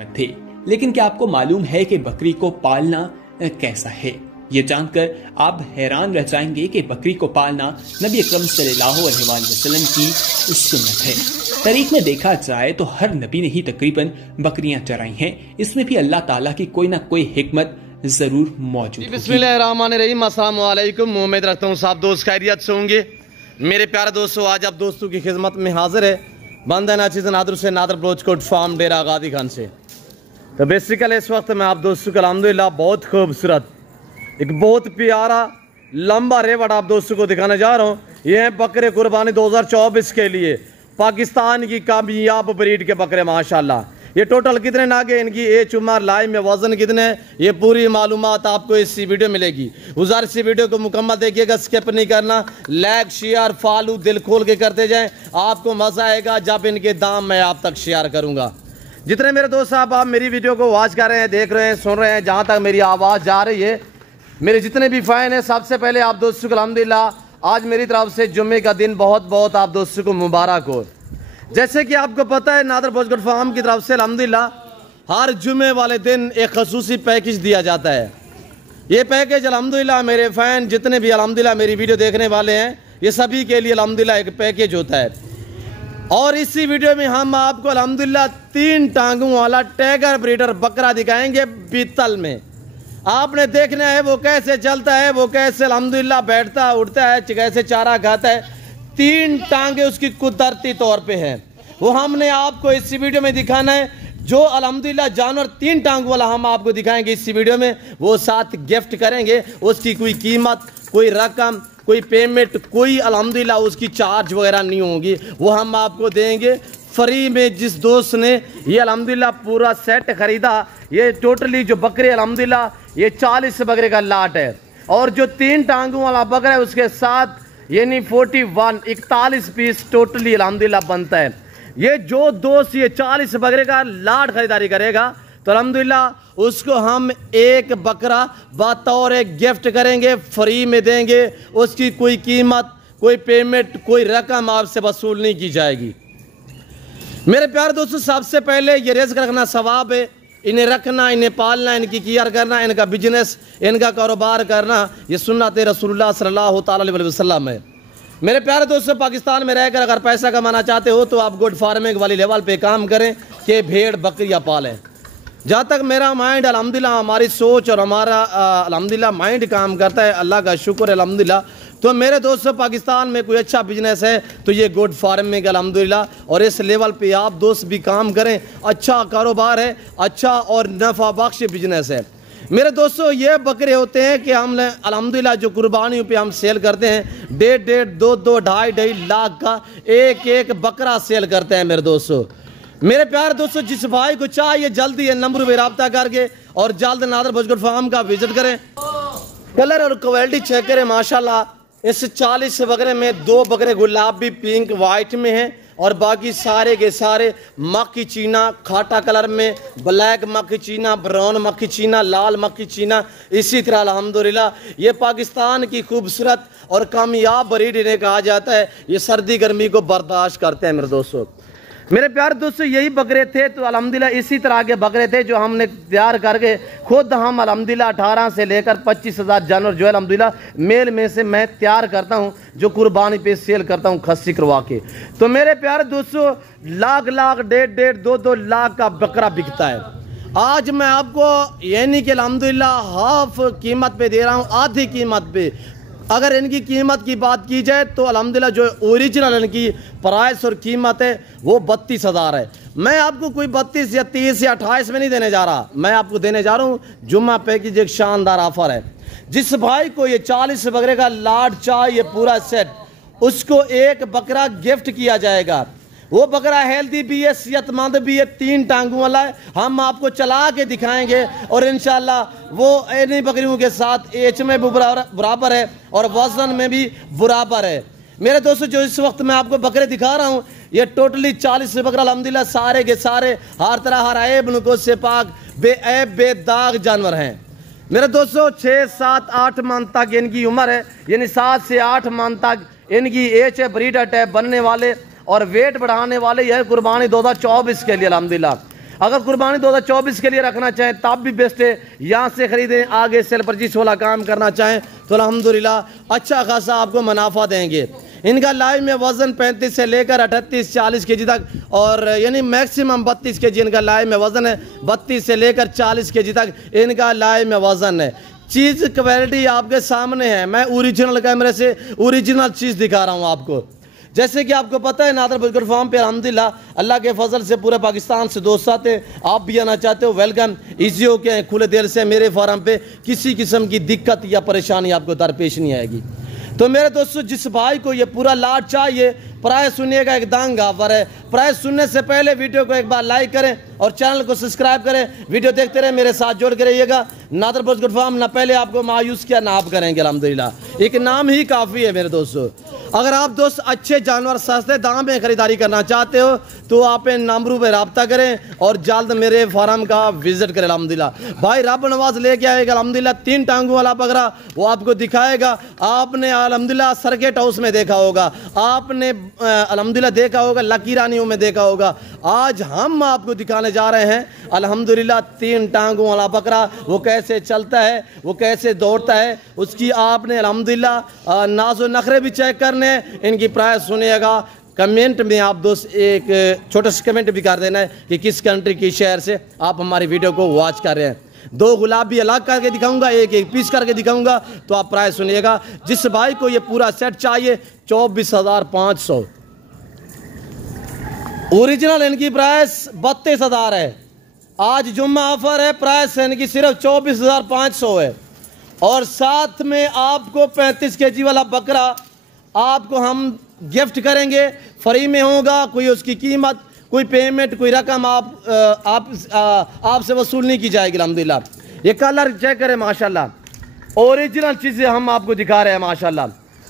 हिकमत थे। लेकिन क्या आपको मालूम है कि बकरी को पालना कैसा है? ये जानकर आप हैरान रह जाएंगे कि बकरी को पालना नबी अकरम सल्लल्लाहु अलैहि वसल्लम की सुन्नत है। तारीख में देखा जाए तो हर नबी ने ही तकरीबन बकरियां चराई हैं। इसमें भी अल्लाह ताला की कोई ना कोई हिकमत जरूर मौजूद है। बिस्मिल्लाहिर्रहमानिर्रहीम, अस्सलाम वालेकुम। उम्मीद रखता हूँ सब दोस्त खैरियत से होंगे। मेरे प्यारे दोस्तों, आज आप दोस्तों की खिदमत में हाजिर है बंदा नाचिज़ नादर से नादर ब्लोचकोट फार्म डेरा गादी खान से। तो बेसिकली इस वक्त मैं आप दोस्तों को अल्हम्दुलिल्लाह बहुत खूबसूरत एक बहुत प्यारा लंबा रेवट आप दोस्तों को दिखाने जा रहा हूँ। ये है बकरे कुर्बानी 2024 के लिए पाकिस्तान की कामयाब ब्रीड के बकरे माशाल्लाह। ये टोटल कितने नागे, इनकी एज उम्र, लाइव में वजन कितने है, ये पूरी मालूमात आपको इस वीडियो मिलेगी। गुजारिश इस वीडियो को मुकम्मल देखिएगा, स्किप नहीं करना। लाइक शेयर फॉलो दिल खोल के करते जाएं, आपको मजा आएगा जब इनके दाम मैं आप तक शेयर करूंगा। जितने मेरे दोस्त साहब आप मेरी वीडियो को वॉच कर रहे हैं, देख रहे हैं, सुन रहे हैं, जहाँ तक मेरी आवाज़ जा रही है, मेरे जितने भी फ़ैन हैं, सबसे पहले आप दोस्तों को अल्हम्दुलिल्लाह आज मेरी तरफ से जुम्मे का दिन बहुत बहुत आप दोस्तों को मुबारक हो। जैसे कि आपको पता है नादर ब्लोचकोट फार्म की तरफ से अल्हम्दुलिल्लाह हर जुम्मे वाले दिन एक खसूसी पैकेज दिया जाता है। ये पैकेज अल्हम्दुलिल्लाह मेरे फ़ैन जितने भी अल्हम्दुलिल्लाह मेरी वीडियो देखने वाले हैं, ये सभी के लिए अल्हम्दुलिल्लाह एक पैकेज होता है। और इसी वीडियो में हम आपको अल्हम्दुलिल्लाह 3 टांगों वाला टाइगर ब्रीडर बकरा दिखाएंगे बीतल में। आपने देखना है वो कैसे चलता है, वो कैसे अल्हम्दुलिल्लाह बैठता उठता है, कैसे चारा खाता है। 3 टांगे उसकी कुदरती तौर पे है, वो हमने आपको इस वीडियो में दिखाना है। जो अल्हम्दुलिल्लाह जानवर 3 टांग वाला हम आपको दिखाएंगे इस वीडियो में, वो साथ गिफ्ट करेंगे। उसकी कोई कीमत, कोई रकम, कोई पेमेंट, कोई अल्हम्दुलिल्लाह उसकी चार्ज वगैरह नहीं होगी, वो हम आपको देंगे फ्री में। जिस दोस्त ने ये अल्हम्दुलिल्लाह पूरा सेट खरीदा, ये टोटली जो बकरे अल्हम्दुलिल्लाह ये 40 बकरे का लाट है। और जो 3 टांगों वाला बकरा है उसके साथ यानी 41 पीस टोटली अल्हम्दुलिल्लाह बनता है। ये जो दोस्त ये 40 बकरे का लाट खरीदारी करेगा तो अल्हम्दुलिल्लाह उसको हम एक बकरा बतौर एक गिफ्ट करेंगे, फ्री में देंगे। उसकी कोई कीमत, कोई पेमेंट, कोई रकम आपसे वसूल नहीं की जाएगी। मेरे प्यारे दोस्तों, सबसे पहले ये रिज़्क रखना सवाब है। इन्हें रखना, इन्हें पालना, इनकी केयर करना, इनका बिजनेस, इनका कारोबार करना, ये सुन्नत रसूलुल्लाह सल्लल्लाहु अलैहि वसल्लम है। मेरे प्यारे दोस्तों, पाकिस्तान में रहकर अगर पैसा कमाना चाहते हो तो आप गुड फार्मिंग वाली लेवल पे काम करें कि भेड़ बकरियां पालें। जहाँ तक मेरा माइंड अल्हम्दुलिल्लाह, हमारी सोच और हमारा अल्हम्दुलिल्लाह माइंड काम करता है, अल्लाह का शुक्र है अल्हम्दुलिल्लाह। तो मेरे दोस्तों, पाकिस्तान में कोई अच्छा बिजनेस है तो ये गुड फार्मिंग अल्हम्दुलिल्लाह, और इस लेवल पे आप दोस्त भी काम करें। अच्छा कारोबार है, अच्छा और नफ़ा बख्श बिजनेस है। मेरे दोस्तों, ये बकरे होते हैं कि हम अल्हम्दुलिल्लाह जो कुर्बानियों पे हम सेल करते हैं, 1.5, 2, 2.5 लाख का एक बकरा सेल करते हैं। मेरे दोस्तों, मेरे प्यारे दोस्तों, जिस भाई को चाहिए जल्दी ये नंबर पे रब्ता करके और जल्द नादर ब्लोचकोट फार्म का विजिट करें। कलर और क्वालिटी चेक करें माशाल्लाह। इस 40 बकरे में 2 बकरे गुलाबी पिंक वाइट में हैं और बाकी सारे के सारे मक्खी चीना खाटा कलर में, ब्लैक मक्खी चीना, ब्राउन मक्खी चीना, लाल मक्खी चीना। इसी तरह अल्हम्दुलिल्लाह ये पाकिस्तान की खूबसूरत और कामयाब ब्रीड इन्हें कहा जाता है। ये सर्दी गर्मी को बर्दाश्त करते हैं। मेरे दोस्तों, मेरे प्यारे दोस्तों, यही बकरे थे तो अल्हम्दुलिल्लाह इसी तरह के बकरे थे जो हमने तैयार करके खुद हम अल्हम्दुलिल्लाह 18 से लेकर 25,000 जानवर जो है अल्हम्दुलिल्लाह मेल में से मैं तैयार करता हूं, जो कुर्बानी पे सेल करता हूं खस्सी करवा के। तो मेरे प्यारे दोस्तों, लाख, 1.5, 2 लाख का बकरा बिकता है। आज मैं आपको यानी कि अल्हम्दुलिल्लाह हाफ कीमत पे दे रहा हूँ, आधी कीमत पे। अगर इनकी कीमत की बात की जाए तो अल्हम्दुलिल्लाह जो ओरिजिनल इनकी प्राइस और कीमत है वो 32,000 है। मैं आपको कोई 32 या 30 या 28 में नहीं देने जा रहा, मैं आपको देने जा रहा हूँ जुम्मा पैकेज, एक शानदार ऑफर है। जिस भाई को ये 40 बकरे का लाट चाहिए पूरा सेट, उसको एक बकरा गिफ्ट किया जाएगा। वो बकरा हेल्दी भी है, सेहतमंद भी है, 3 टांगों वाला है। हम आपको चला के दिखाएंगे और इंशाल्लाह वो इन्हीं बकरियों के साथ एज में भी बराबर है और वजन में भी बराबर है। मेरे दोस्तों, जो इस वक्त मैं आपको बकरे दिखा रहा हूँ, ये टोटली 40 बकरा अल्हम्दुलिल्लाह सारे के सारे हर तरह हर ऐब नुकोस से पाक बेऐब बेदाग जानवर हैं। मेरे दोस्तों, 6, 7, 8 मंथ तक इनकी उम्र है, यानी 7 से 8 मंथ तक इनकी एज है। ब्रीडर टैप बनने वाले और वेट बढ़ाने वाले यह कुर्बानी 2024 के लिए अल्हम्दुलिल्लाह। अगर कुर्बानी 2024 के लिए रखना चाहें तब भी बेस्ट है, यहाँ से खरीदें। आगे सेल परचेज वाला काम करना चाहें तो अल्हम्दुलिल्लाह अच्छा खासा आपको मुनाफा देंगे। इनका लाइव में वज़न 35 से लेकर 38-40 केजी तक, और यानी मैक्सिमम 32 केजी इनका लाइव में वज़न है। 32 से लेकर 40 केजी तक इनका लाइव में वज़न है। चीज़ क्वालिटी आपके सामने है। मैं ओरिजिनल कैमरे से ओरिजिनल चीज़ दिखा रहा हूँ आपको। जैसे कि आपको पता है नादर बुज़ुर्ग फार्म पे अल्हम्दुलिल्लाह अल्लाह के फजल से पूरे पाकिस्तान से दोस्त आते हैं। आप भी आना चाहते हो, वेलकम, इजी हो के खुले दिल से मेरे फार्म पे किसी किस्म की दिक्कत या परेशानी आपको दरपेश नहीं आएगी। तो मेरे दोस्तों, जिस भाई को ये पूरा लाट चाहिए, प्राइस सुनिएगा, एक दांग ऑफर है। प्राइस सुनने से पहले वीडियो को एक बार लाइक करें और चैनल को सब्सक्राइब करें। वीडियो देखते रहे, मेरे साथ जोड़ के रहिएगा। नादर बुज़ुर्ग फार्म ना पहले आपको मायूस किया ना आप करेंगे, अल्हम्दुलिल्लाह एक नाम ही काफ़ी है मेरे दोस्तों। अगर आप दोस्त अच्छे जानवर सस्ते दाम में खरीदारी करना चाहते हो तो आप इन नंबरों पर रब्ता करें और जल्द मेरे फार्म का विजिट करें। अल्हम्दुलिल्लाह भाई रब नवाज लेके आएगा अल्हम्दुलिल्लाह 3 टांगों वाला बकरा, वो आपको दिखाएगा। आपने अल्हम्दुलिल्लाह सर्किट हाउस में देखा होगा, आपने अल्हम्दुलिल्लाह देखा होगा लकी रानियों में देखा होगा। आज हम आपको दिखाने जा रहे हैं अल्हम्दुलिल्लाह 3 टांगों वाला बकरा, वो कैसे चलता है, वो कैसे दौड़ता है, उसकी आपने अल्हम्दुलिल्लाह नाज़ो नखरे भी चेक करने। इनकी प्राइस सुनिएगा। कमेंट में आप दोस्त एक छोटा सा कमेंट भी कर देना है कि किस कंट्री की शहर से आप हमारी वीडियो को वॉच कर रहे हैं। 2 गुलाबी अलग करके दिखाऊंगा, एक पीस करके दिखाऊंगा, तो आप प्राइस सुनिएगा। जिस भाई को ये पूरा सेट चाहिए 24,500, ओरिजिनल इनकी प्राइस 32,000 है। आज जुम्मा ऑफर है, प्राइस इनकी सिर्फ 24,500 है। और साथ में आपको 35 केजी वाला बकरा आपको हम गिफ्ट करेंगे, फ्री में होगा। कोई उसकी कीमत, कोई पेमेंट, कोई रकम आपसे वसूल नहीं की जाएगी। अल्हम्दुलिल्लाह ये कलर चेक करें माशाल्लाह, ओरिजिनल चीज़ें हम आपको दिखा रहे हैं माशाल्लाह।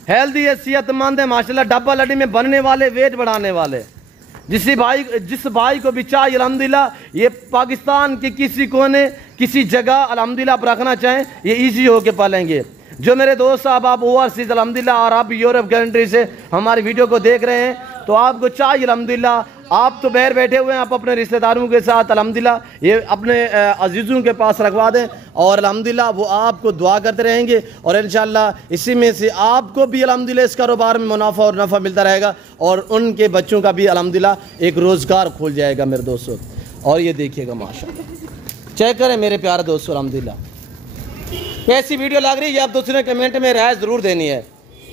हेल्दी है, सेहतमंद है माशाल्लाह, डब्बा लड्डी में बनने वाले, वेट बढ़ाने वाले। जिस भाई को भी चाहिए अल्हम्दुलिल्लाह, ये पाकिस्तान के किसी कोने किसी जगह अल्हम्दुलिल्लाह आप रखना चाहें ये ईजी होके पालेंगे। जो मेरे दोस्त साहब आप ओवरसीज अल्हम्दुलिल्लाह और आप यूरोप कंट्री से हमारी वीडियो को देख रहे हैं, तो आपको चाहिए अल्हम्दुलिल्लाह, आप तो बाहर बैठे हुए हैं, आप अपने रिश्तेदारों के साथ अल्हम्दुलिल्लाह ये अपने अजीज़ों के पास रखवा दें और अल्हम्दुलिल्लाह वो आपको दुआ करते रहेंगे और इंशाअल्लाह इसी में से आपको भी अल्हम्दुलिल्लाह इस कारोबार में मुनाफा और नफ़ा मिलता रहेगा और उनके बच्चों का भी अल्हम्दुलिल्लाह एक रोज़गार खुल जाएगा मेरे दोस्तों। और ये देखिएगा माशाअल्लाह, चेक करें मेरे प्यारे दोस्तों अल्हम्दुलिल्लाह कैसी वीडियो लग रही है। आप दूसरे कमेंट में राय ज़रूर देनी है।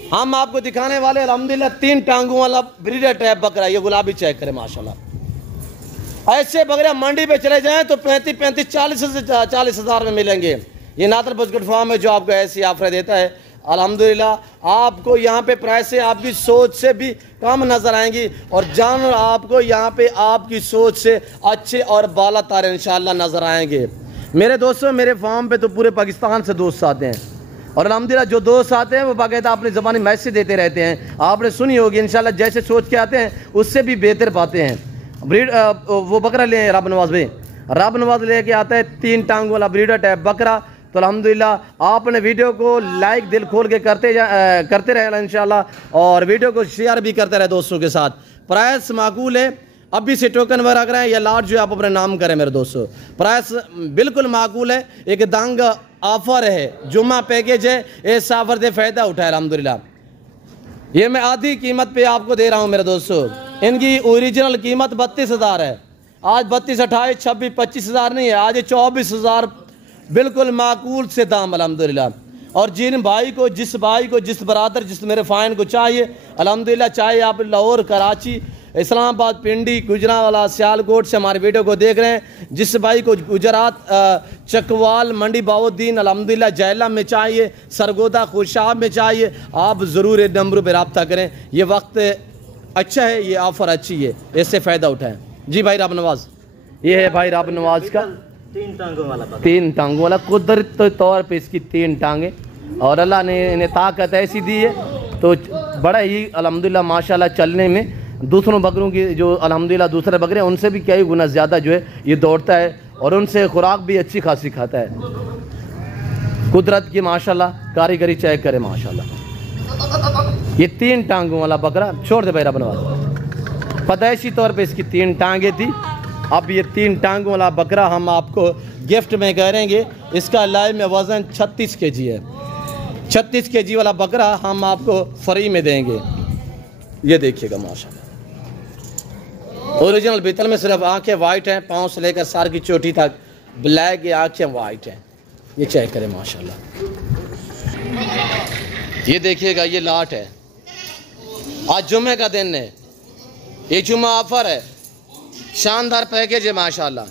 हम आपको दिखाने वाले अल्हम्दुलिल्लाह 3 टांगों वाला ब्रीडर टाइप बकरा, ये गुलाबी चेक करें माशाल्लाह। ऐसे बकरे मंडी पे चले जाएं तो 35-40 हज़ार में मिलेंगे। ये नादर बुज़ुर्ग फार्म है जो आपको ऐसी ऑफर देता है। अल्हम्दुलिल्लाह आपको यहाँ पे प्राइसें आपकी सोच से भी कम नज़र आएंगी और जानवर आपको यहाँ पे आपकी सोच से अच्छे और बाला तार इंशाअल्लाह नज़र आएंगे। मेरे दोस्तों, मेरे फार्म पे तो पूरे पाकिस्तान से दोस्त आते हैं और अल्हम्दुलिल्लाह जो दोस्त आते हैं वो बाकायदा अपनी ज़बानी मैसेज देते रहते हैं। आपने सुनी होगी इंशाल्लाह, जैसे सोच के आते हैं उससे भी बेहतर पाते हैं। ब्रीड वो बकरा ले रब नवाज भाई, रब नवाज लेके आता है 3 टांग वाला ब्रीडर टाइप बकरा। तो अल्हम्दुलिल्लाह आपने वीडियो को लाइक दिल खोल के करते रहे इंशाल्लाह और वीडियो को शेयर भी करते रहे दोस्तों के साथ। प्राइस माकूल है, अभी से टोकन वगैरह करें या लाट जो आप अपने नाम करें मेरे दोस्तों। प्राइस बिल्कुल माकूल है, एक दंग ऑफर है, जुम्मा पैकेज है, इस ऑफर से फ़ायदा उठाए अल्हम्दुलिल्लाह। ये मैं आधी कीमत पे आपको दे रहा हूँ मेरे दोस्तों। इनकी ओरिजिनल कीमत 32,000 है। आज 32, 28, 26, 25 हज़ार नहीं है, आज 24,000 बिल्कुल माकूल से दाम अल्हम्दुलिल्लाह। और जिस भाई को जिस बरादर जिस मेरे फ़ाइन को चाहिए अल्हम्दुलिल्लाह, चाहे आप लाहौर, कराची, इस्लामाबाद, पिंडी, गुजरावाला, सियालकोट से हमारे वीडियो को देख रहे हैं, जिस भाई को गुजरात चकवाल, मंडी बाउद्दीन अल्हम्दुलिल्लाह जैलम में चाहिए, सरगोदा, खुशाब में चाहिए, आप ज़रूर इन नंबरों पर रब्ता करें। ये वक्त अच्छा है, ये ऑफ़र अच्छी है, इससे फ़ायदा उठाएं। जी भाई रब नवाज, ये है भाई रब नवाज का 3 टांगों वाला कुदरती तौर पर इसकी 3 टांगें और अल्लाह ने इन्हें ताकत ऐसी दी है तो बड़ा ही अल्हम्दुलिल्लाह माशाल्लाह चलने में दूसरों बकरों की जो अल्हम्दुलिल्लाह दूसरे बकरे उनसे भी कई गुना ज़्यादा जो है ये दौड़ता है और उनसे खुराक भी अच्छी खासी खाता है। कुदरत की माशाल्लाह कारीगरी चेक करे माशाल्लाह। ये 3 टांगों वाला बकरा छोड़ दे भाई रब नवाज, पैदाइशी तौर पे इसकी 3 टांगें थी अब ये 3 टांगों वाला बकरा हम आपको गिफ्ट में करेंगे। इसका लाइव में वज़न 36 kg है। 36 kg वाला बकरा हम आपको फ्री में देंगे। ये देखिएगा माशाल्लाह, ओरिजिनल बीतल में सिर्फ आंखें वाइट हैं, पाँव से लेकर सर की चोटी तक ब्लैक, ये आंखें वाइट हैं। ये चेक करें माशाल्लाह। ये देखिएगा, ये लाट है। आज जुम्मे का दिन है, ये जुम्मा ऑफर है, शानदार पैकेज है माशाल्लाह।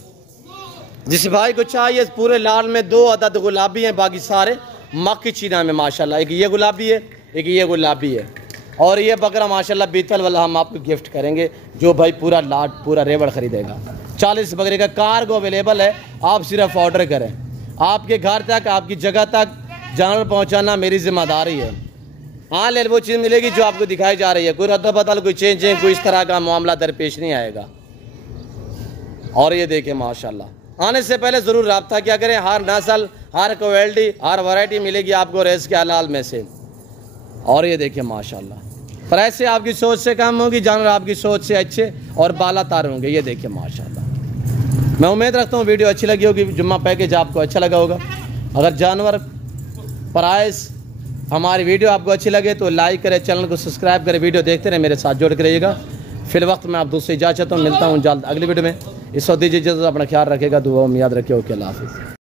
जिस भाई को चाहिए पूरे लाल में 2 अदद गुलाबी हैं, बाकी सारे मक्की चीना में माशाल्लाह। एक ये गुलाबी है, एक ये गुलाबी है। और ये बकरा माशाल्लाह बीतल वाला हम आपको गिफ्ट करेंगे। जो भाई पूरा लाट पूरा रेवड़ खरीदेगा, 40 बकरे का कार्गो अवेलेबल है। आप सिर्फ ऑर्डर करें, आपके घर तक, आपकी जगह तक जानवर पहुंचाना मेरी जिम्मेदारी है। हाँ, ले वो चीज़ मिलेगी जो आपको दिखाई जा रही है। कोई रद्द बदल, कोई चेंजिंग, कोई इस तरह का मामला दरपेश नहीं आएगा। और ये देखें माशाल्लाह, आने से पहले ज़रूर रब्ता क्या करें। हर नस्ल, हर क्वालिटी, हर वैरायटी मिलेगी आपको रेस के हलाल में से। और ये देखिए माशाल्लाह, प्राइस से आपकी सोच से कम होगी, जानवर आपकी सोच से अच्छे और बाला तार होंगे। ये देखिए माशाल्लाह। मैं उम्मीद रखता हूँ वीडियो अच्छी लगी होगी, जुम्मा पैकेज आपको अच्छा लगा होगा। अगर जानवर प्राइस हमारी वीडियो आपको अच्छी लगे तो लाइक करें, चैनल को सब्सक्राइब करें, वीडियो देखते रहे, मेरे साथ जुड़ के रहिएगा। फिर वक्त मैं आप दोस्तों इजाज़त चाहता हूँ, मिलता हूँ जल्द अगली वीडियो में। इस वक्त दीजिए इजाज़त, अपना ख्याल रखेगा, दुआ में याद रखिए। ओके, अल्लाह हाफ़िज़।